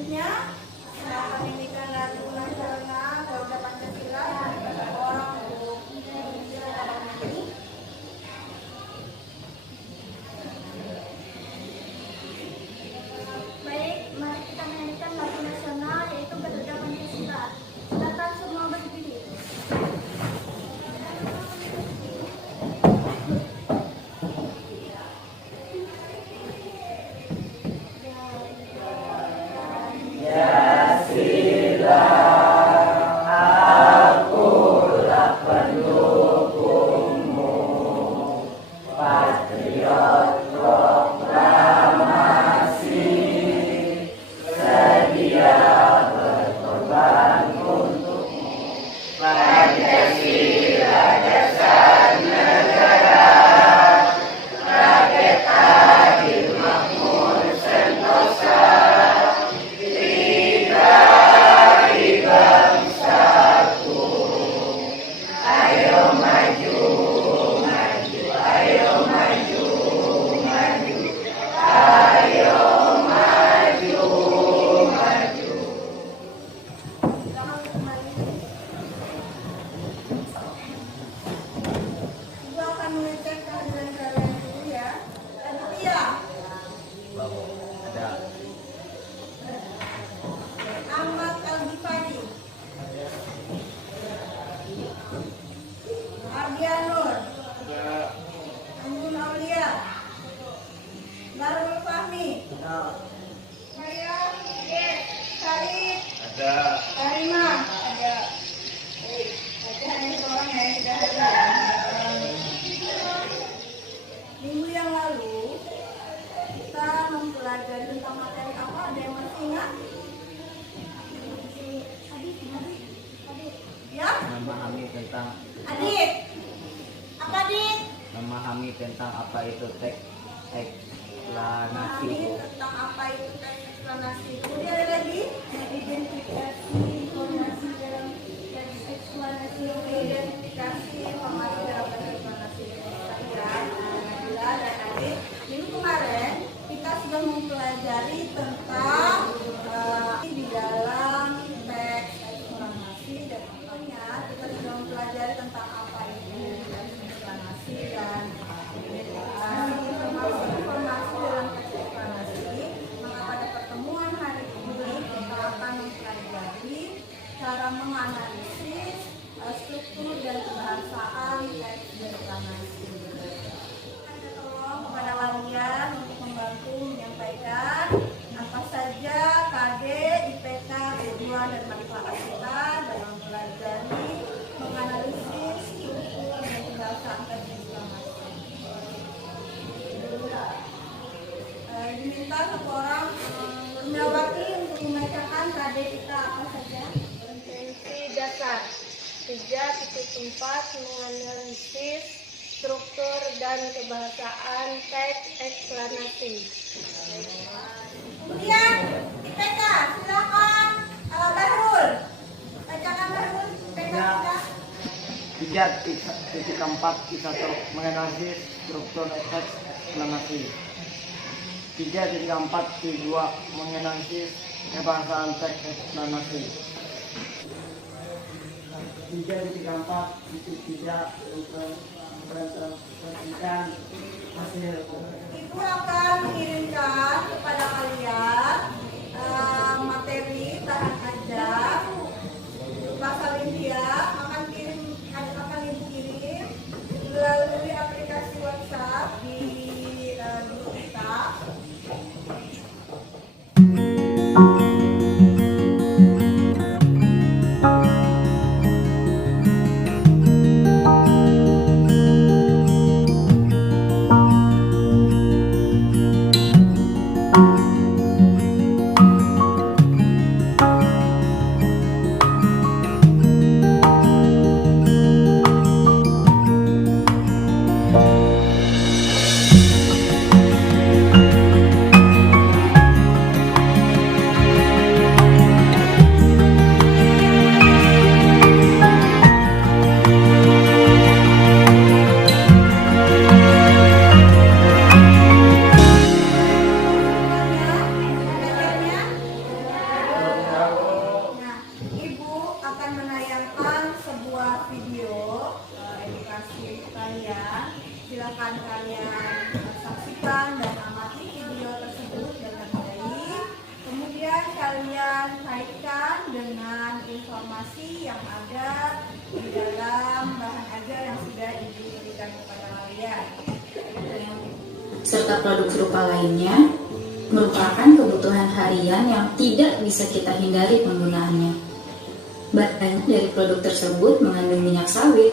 selanjutnya saya akan nyanyikan lagu nasional Garuda Pancasila yang dibaca orang untuk menyanyi. Baik, mari kita menyanyikan lagu nasional yaitu Garuda Pancasila. Silakan semua berdiri. Minggu yang lalu kita mempelajari tentang materi apa? Ada yang masih ingat? Ya? Memahami tentang Adit. Apa Adit? memahami tentang apa itu teks eksplanasi. Memahami tentang apa itu teks eksplanasi. Kemudian ada lagi identifikasi informasi dalam teks eksplanasi. Identifikasi informasi dalam teks eksplanasi. Nabila dan Adit, minggu kemarin kita sudah mempelajari tentang di dalam teks eksplanasi dan contohnya kita sudah mempelajari tentang apa itu teks eksplanasi dan informasi dalam teks eksplanasi. Maka pada pertemuan hari ini kita akan mempelajari cara menganalisis struktur dan kebahasaan teks eksplanasi. Tolong kepada kalian untuk membantu menyampaikan apa saja KD, IPK, tujuan dan manfaat kita dalam mempelajari menganalisis struktur dan kebahasaan teks eksplanasi. Diminta satu orang Nurmiawati untuk membacakan KD kita apa saja. Kompetensi dasar 3.4 menganalisis struktur dan kebahasaan teks eksplanasi. Kemudian IPK, silakan Bahrul. Bacakan Bahrul IPK kita. 3.4 kita menganalisis struktur teks eksplanasi. 3.4 menganalisis kebahasaan teks eksplanasi. 3.4 untuk mempresentasikan hasil. Ibu akan mengirimkan kepada kalian materi tahan ajar bahasa India akan ibu kirim melalui aplikasi WhatsApp di grup kita. kaitkan dengan informasi yang ada di dalam bahan ajar yang sudah Ibu berikan kepada kalian. Serta produk serupa lainnya merupakan kebutuhan harian yang tidak bisa kita hindari penggunaannya. Banyak dari produk tersebut mengandung minyak sawit.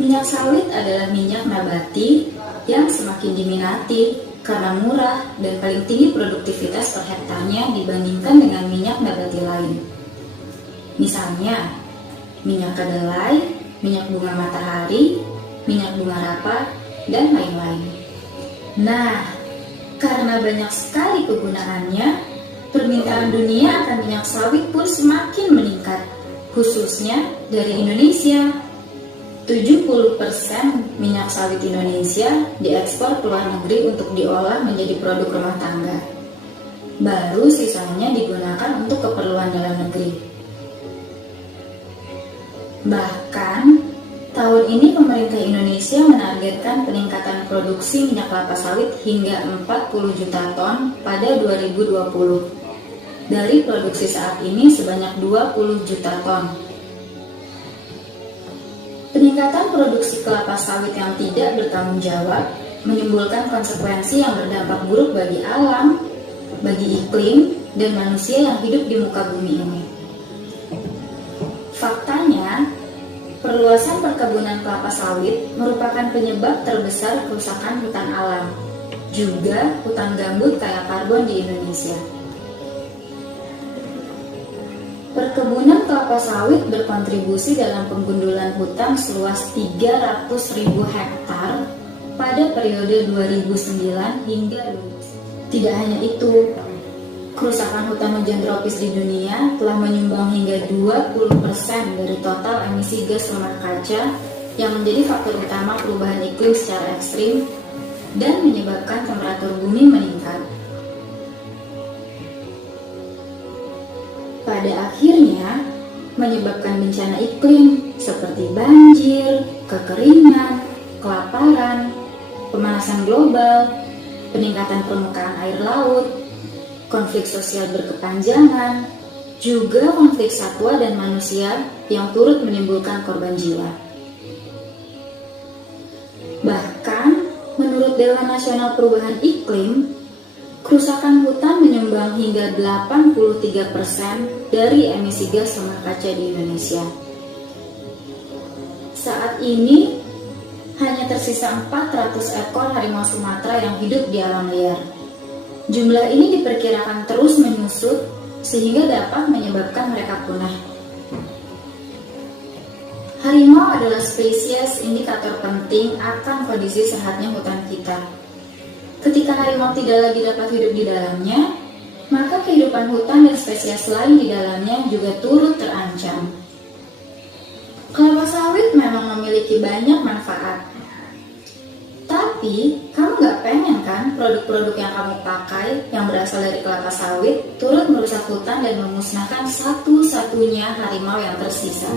Minyak sawit adalah minyak nabati yang semakin diminati karena murah dan paling tinggi produktivitas per hektarnya dibandingkan dengan minyak nabati lain. Misalnya, minyak kedelai, minyak bunga matahari, minyak bunga rapah, dan lain-lain. Nah, karena banyak sekali kegunaannya, permintaan dunia akan minyak sawit pun semakin meningkat, khususnya dari Indonesia. 70% minyak sawit Indonesia diekspor ke luar negeri untuk diolah menjadi produk rumah tangga. Baru sisanya digunakan untuk keperluan dalam negeri. Bahkan, tahun ini pemerintah Indonesia menargetkan peningkatan produksi minyak kelapa sawit hingga 40 juta ton pada 2020. Dari produksi saat ini sebanyak 20 juta ton. Peningkatan produksi kelapa sawit yang tidak bertanggung jawab menimbulkan konsekuensi yang berdampak buruk bagi alam, bagi iklim, dan manusia yang hidup di muka bumi ini. Faktanya, perluasan perkebunan kelapa sawit merupakan penyebab terbesar kerusakan hutan alam, juga hutan gambut kaya karbon di Indonesia. Perkebunan kelapa sawit berkontribusi dalam penggundulan hutan seluas 300.000 hektar pada periode 2009 hingga 2000. Tidak hanya itu, kerusakan hutan hujan tropis di dunia telah menyumbang hingga 20% dari total emisi gas rumah kaca yang menjadi faktor utama perubahan iklim secara ekstrim dan menyebabkan temperatur bumi meningkat. Pada akhirnya, menyebabkan bencana iklim seperti banjir, kekeringan, kelaparan, pemanasan global, peningkatan permukaan air laut, konflik sosial berkepanjangan, juga konflik satwa dan manusia yang turut menimbulkan korban jiwa. Bahkan, menurut Dewan Nasional Perubahan Iklim, kerusakan hutan menyumbang hingga 83% dari emisi gas rumah kaca di Indonesia. Saat ini, hanya tersisa 400 ekor harimau Sumatera yang hidup di alam liar. Jumlah ini diperkirakan terus menyusut sehingga dapat menyebabkan mereka punah. Harimau adalah spesies indikator penting akan kondisi sehatnya hutan kita. Ketika harimau tidak lagi dapat hidup di dalamnya, maka kehidupan hutan dan spesies lain di dalamnya juga turut terancam. Kelapa sawit memang memiliki banyak manfaat. Tapi, kamu gak pengen kan produk-produk yang kamu pakai yang berasal dari kelapa sawit turut merusak hutan dan memusnahkan satu-satunya harimau yang tersisa.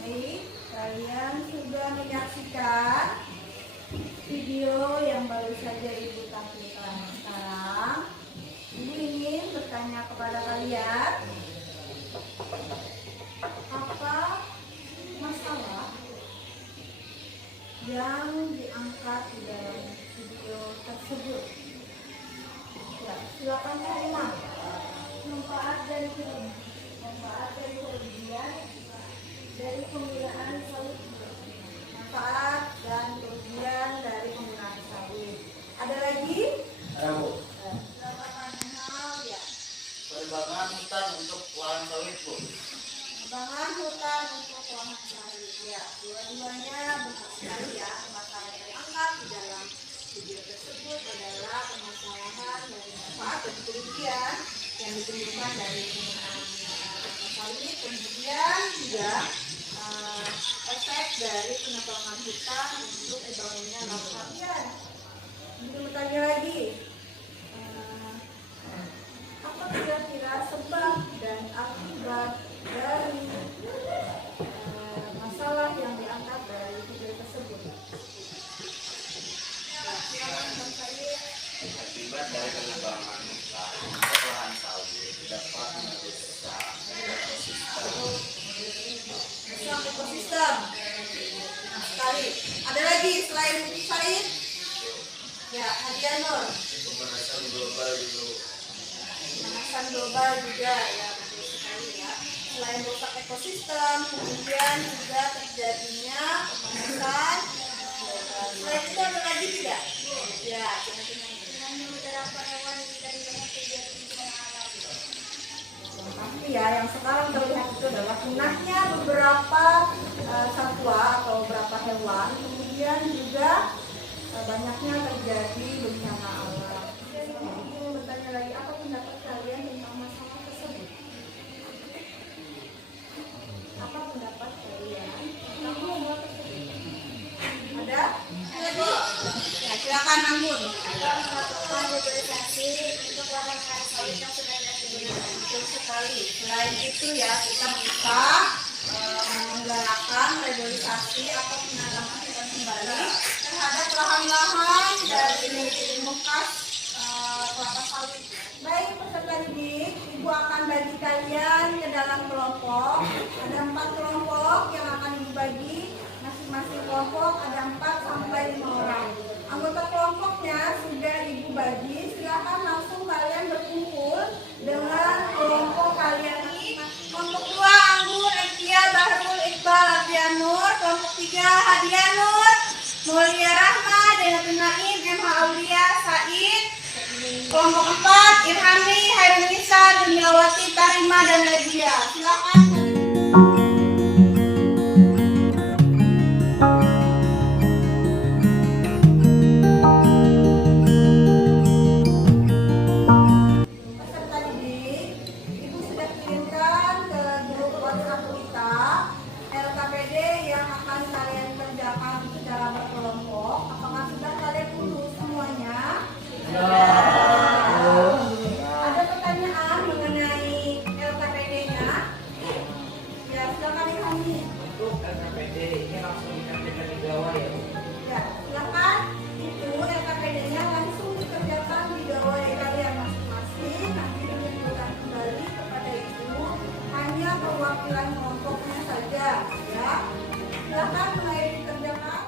Baik, kalian sudah menyaksikan video yang baru saja Ibu tampilkan sekarang. Ibu ingin bertanya kepada kalian, apa masalah yang diangkat di dalam video tersebut? Ya, silakan terima. Manfaat dari kerugian dari penggunaan sawit. Manfaat dan kerugian dari penggunaan sawit. Ada lagi? Ada Bu. Silakan ya. Penebangan hutan untuk lahan sawit Bu. Pengembangan hutan untuk lahan sawit. Ya, dua-duanya besar sekali ya. Masalah yang diangkat di dalam video tersebut adalah permasalahan dari manfaat dan kerugian yang ditimbulkan dari penggunaan sawit, kemudian juga efek dari penebangan hutan untuk dibangunnya lahan. Untuk bertanya lagi, apa kira-kira sebab dan akibat dari masalah yang diangkat dari video tersebut? Putih Said? Ya, Hadiah Nur. Pemanasan global dulu. Pemanasan global juga ya, betul sekali ya. Selain rusak ekosistem, kemudian juga terjadinya pemanasan global. Selain itu ada lagi tidak? Ya, Dengan beberapa hewan dan banyak kegiatan bencana alam. yang pasti ya, yang sekarang terlihat itu adalah punahnya beberapa satwa atau beberapa hewan, kemudian juga banyaknya terjadi bencana alam. Jadi ingin bertanya lagi, apa pendapat kalian tentang masalah tersebut? Apa pendapat kalian tentang masalah tersebut? Ada? Lagi? Ya, silakan Anggun. Melakukan reboisasi untuk lahan sawit yang sudah tidak digunakan. Betul sekali. Selain itu ya, kita bisa menggalakkan reboisasi atau penanaman hutan kembali terhadap lahan-lahan dari bekas kelapa sawit. Baik peserta didik, Ibu akan bagi kalian ke dalam kelompok. Ada 4 kelompok yang akan Ibu bagi. Masing-masing kelompok ada 4 sampai 5 orang. Anggota kelompoknya sudah Ibu bagi. Silakan langsung kalian berkumpul dengan kelompok kalian. Kelompok 2 Anggun, Ekia, Bahrul, Iqbal, Ardian Nur. Kelompok 3 Hadiah Nur, Mulia Rahma, Denatul Naim, MH Aulia, Said. Kelompok 4 Irhami, Hairunisa, Duniawati, Tarima, dan Nadia. Silakan. Peserta didik, Ibu sudah kirimkan ke grup WhatsApp kita LKPD yang akan kalian kerjakan secara berkelompok. Apakah sudah kalian urus semuanya? Ada pertanyaan mengenai LKPD-nya? Ya, silakan Ilhami. Untuk LKPD ini langsung dikerjakan di gawai ya. Ya, silakan. Itu LKPD-nya langsung dikerjakan di gawai kalian masing-masing. Nanti diberikan kembali kepada Ibu. Hanya perwakilan kelompoknya saja, ya. Silakan mulai dikerjakan.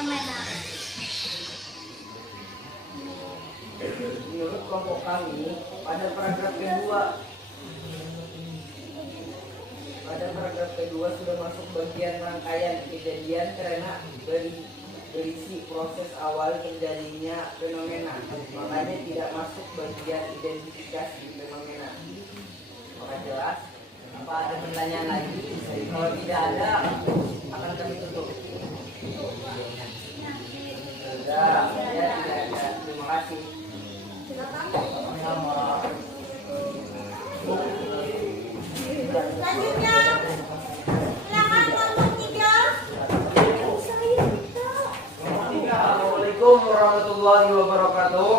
fenomena. Menurut kelompok kami, pada paragraf kedua sudah masuk bagian rangkaian kejadian karena berisi proses awal terjadinya fenomena, makanya tidak masuk bagian identifikasi fenomena. Maka jelas, apa ada pertanyaan lagi? Kalau tidak ada, akan kami tutup. Sudah, ya tidak ada. Terima kasih. Selanjutnya, silakan kelompok 3. Assalamualaikum warahmatullahi wabarakatuh.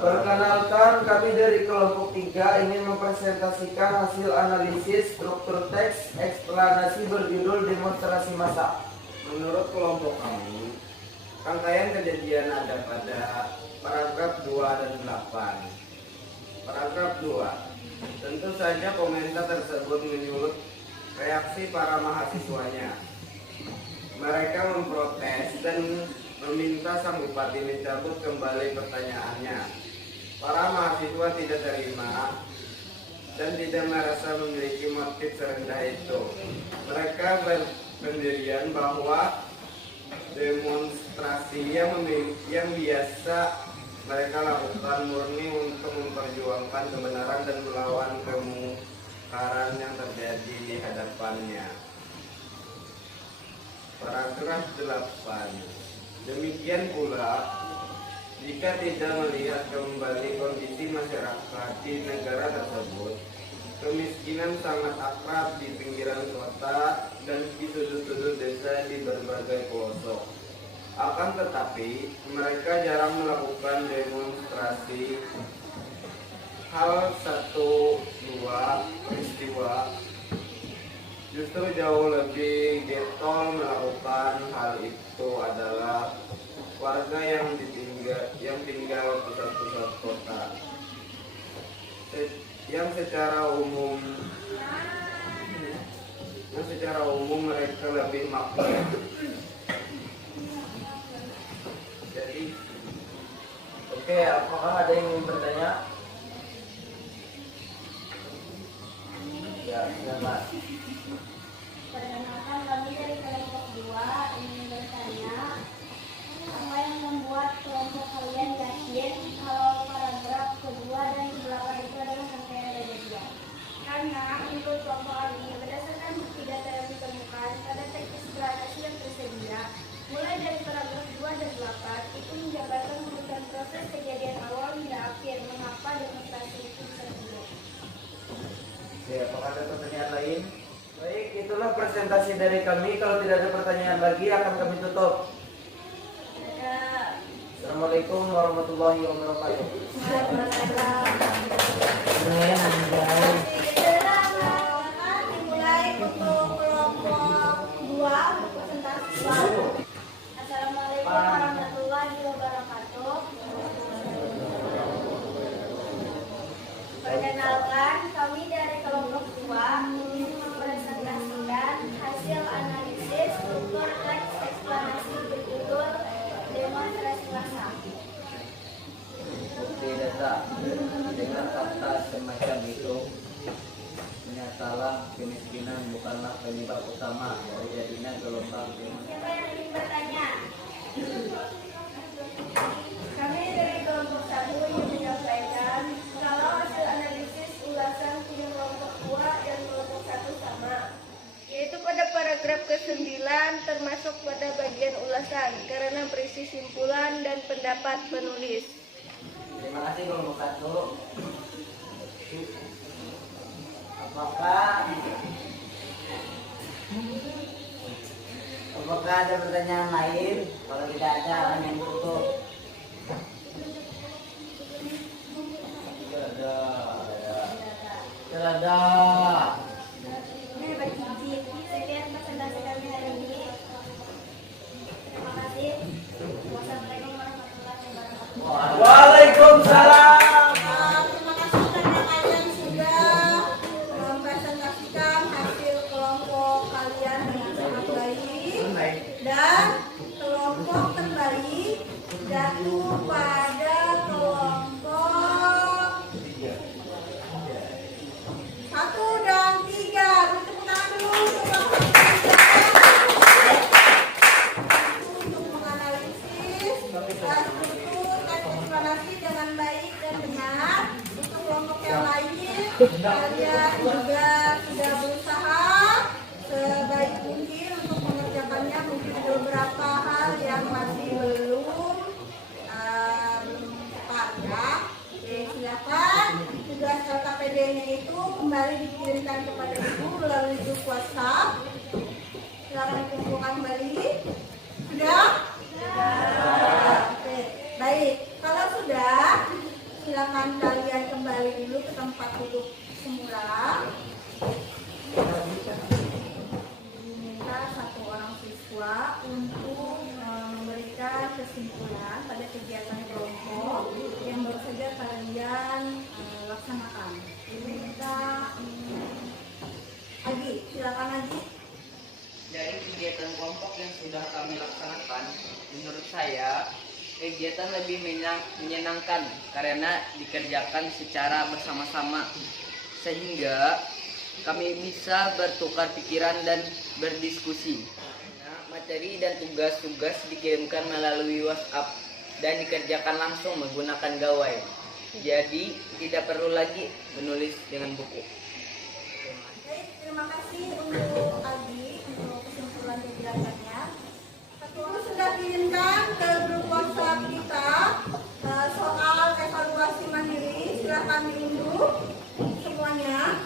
Perkenalkan, kami dari kelompok 3 ingin mempresentasikan hasil analisis struktur teks eksplanasi berjudul demonstrasi massa. Menurut kelompok kami, rangkaian kejadian ada pada paragraf 2 dan 8. Paragraf 2. Tentu saja komentar tersebut menyulut reaksi para mahasiswanya. Mereka memprotes dan meminta sang bupati mencabut kembali pertanyaannya. Para mahasiswa tidak terima dan tidak merasa memiliki motif serendah itu. Mereka berpendirian bahwa demonstrasi yang biasa mereka lakukan murni untuk memperjuangkan kebenaran dan melawan kemungkaran yang terjadi di hadapannya. Paragraf 8. Demikian pula, jika tidak melihat kembali kondisi masyarakat di negara tersebut, kemiskinan sangat akrab di pinggiran kota dan di sudut-sudut desa di berbagai pelosok. Akan tetapi, mereka jarang melakukan demonstrasi. Hal 1-2 peristiwa justru jauh lebih getol melakukan hal itu adalah warga yang tinggal pusat-pusat kota, yang secara umum mereka lebih makmur. Jadi, oke, apakah ada yang ingin bertanya? Ya, silakan. Perkenalkan, kami dari kelompok 2 ingin bertanya, apa yang membuat kelompok kalian yakin kalau paragraf kedua dan ke-8 itu adalah rangkaian kejadian? Karena menurut kelompok kami, berdasarkan bukti data yang ditemukan pada teks eksplanasi yang tersedia, mulai dari paragraf 2 dan 8 itu menjabarkan urutan proses kejadian awal hingga akhir mengapa demonstrasi itu bisa terjadi. Oke, apakah ada pertanyaan lain? Baik, itulah presentasi dari kami. Kalau tidak ada pertanyaan lagi, akan kami tutup. Assalamualaikum warahmatullahi wabarakatuh. Dimulai untuk kelompok 2 untuk presentasi. Assalamualaikum warahmatullahi wabarakatuh. Perkenalkan, kami dari kelompok 2 ingin mempresentasikan hasil analisis struktur teks eksplanasi berjudul demonstrasi massa. Bukti data dengan fakta semacam itu menyatakan kemiskinan bukanlah penyebab utama terjadinya gelombang demonstrasi. Siapa yang ingin bertanya? Kami dari kelompok 1 ingin menyampaikan kalau hasil analisis ulasan punya kelompok 2 dan kelompok 1 sama, yaitu pada paragraf ke-9 termasuk pada bagian ulasan karena berisi simpulan dan pendapat penulis. Terima kasih kelompok 1. Apakah ada pertanyaan lain? Kalau tidak ada, akan yang tutup. Tidak ada. Ini bagi sekian presentasi kami hari ini. Terima kasih. Wassalamualaikum warahmatullahi wabarakatuh. Waalaikumsalam. Terima kasih karena kalian sudah mempresentasikan hasil kelompok kalian dengan sangat baik dan dikumpulkan kembali? Sudah? Oke, baik. Kalau sudah, silakan kalian kembali dulu ke tempat duduk semula. Diminta satu orang siswa untuk memberikan kesimpulan pada kegiatan kelompok yang baru saja kalian laksanakan. Diminta Agi, silakan Agi. Dari kegiatan kelompok yang sudah kami laksanakan, menurut saya kegiatan lebih menyenangkan karena dikerjakan secara bersama-sama, sehingga kami bisa bertukar pikiran dan berdiskusi. Materi dan tugas-tugas dikirimkan melalui WhatsApp dan dikerjakan langsung menggunakan gawai. Jadi tidak perlu lagi menulis dengan buku. Baik, terima kasih untuk Agi untuk kesimpulan kegiatannya. Itu sudah kirimkan ke grup WhatsApp kita soal evaluasi mandiri. Silahkan diunduh semuanya.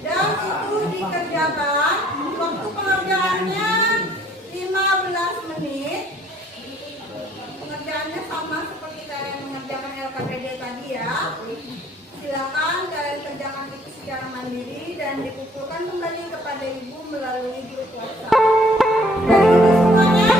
Dan itu dikerjakan. Waktu pengerjaannya 15 menit. Pengerjaannya sama seperti kalian mengerjakan LKPD tadi ya. Silakan kalian kerjakan itu secara mandiri dan dikumpulkan kembali kepada ibu melalui grup WhatsApp. Dan itu semuanya.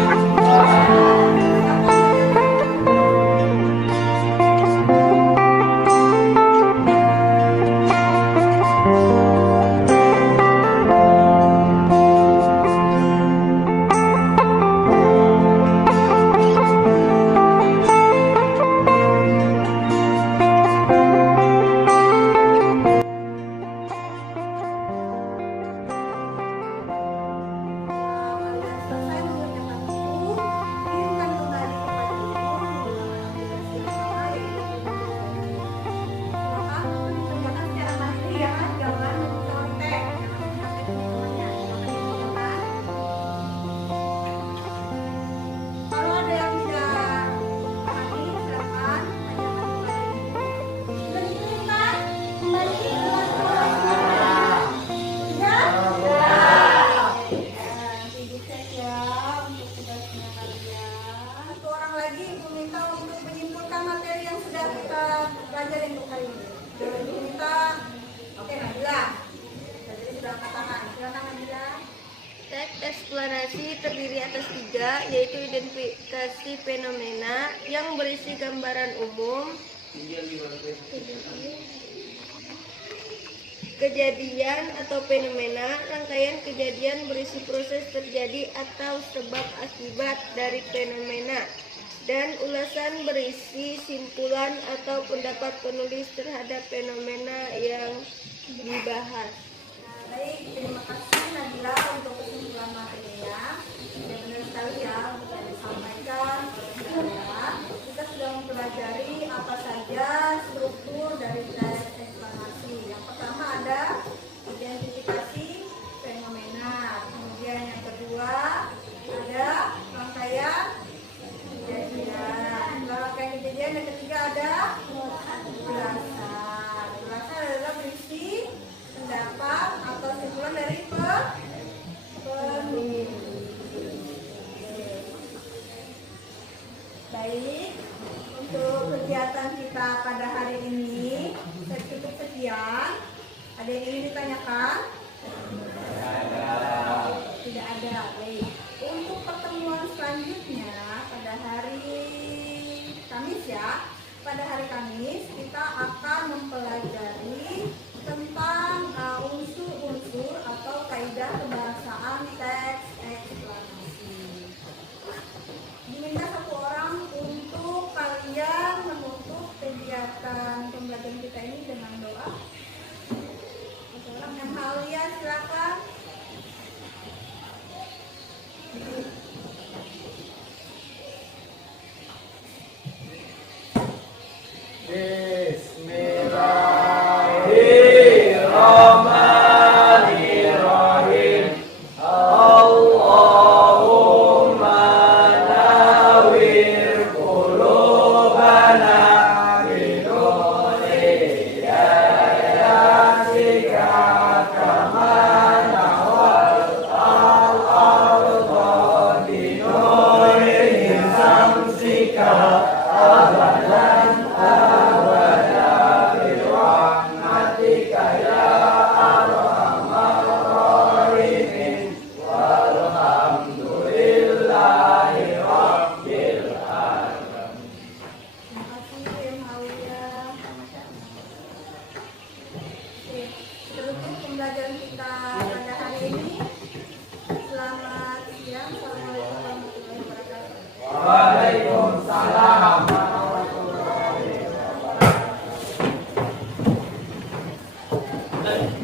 Teks eksplanasi terdiri atas 3, yaitu identifikasi fenomena yang berisi gambaran umum, kejadian atau fenomena, rangkaian kejadian berisi proses terjadi atau sebab akibat dari fenomena, dan ulasan berisi simpulan atau pendapat penulis terhadap fenomena yang dibahas. Baik, terima kasih Nabila untuk kesimpulan materinya. Ya, benar sekali ya untuk yang disampaikan. Kita sudah mempelajari apa saja struktur dari teks eksplanasi. Yang pertama ada identifikasi fenomena. Kemudian yang kedua ada rangkaian kejadian. Rangkaian kejadian yang ketiga ada ulasan. Ulasan adalah berisi pendapat atau simpulan dari penulis. Baik, untuk kegiatan kita pada hari ini saya cukup sekian. Ada yang ingin ditanyakan? Tidak ada. Baik. Untuk pertemuan selanjutnya pada hari Kamis ya, pada hari Kamis kita akan mempelajari tentang unsur-unsur atau kaidah kebahasaan teks eksplanasi. Diminta satu orang untuk kalian menutup kegiatan pembelajaran kita ini dengan doa. Satu orang yang halia silakan. Bismillahirrahmanirrahim. kita pada hari ini. Selamat siang. Assalamualaikum warahmatullahi wabarakatuh. Waalaikumsalam warahmatullahi wabarakatuh.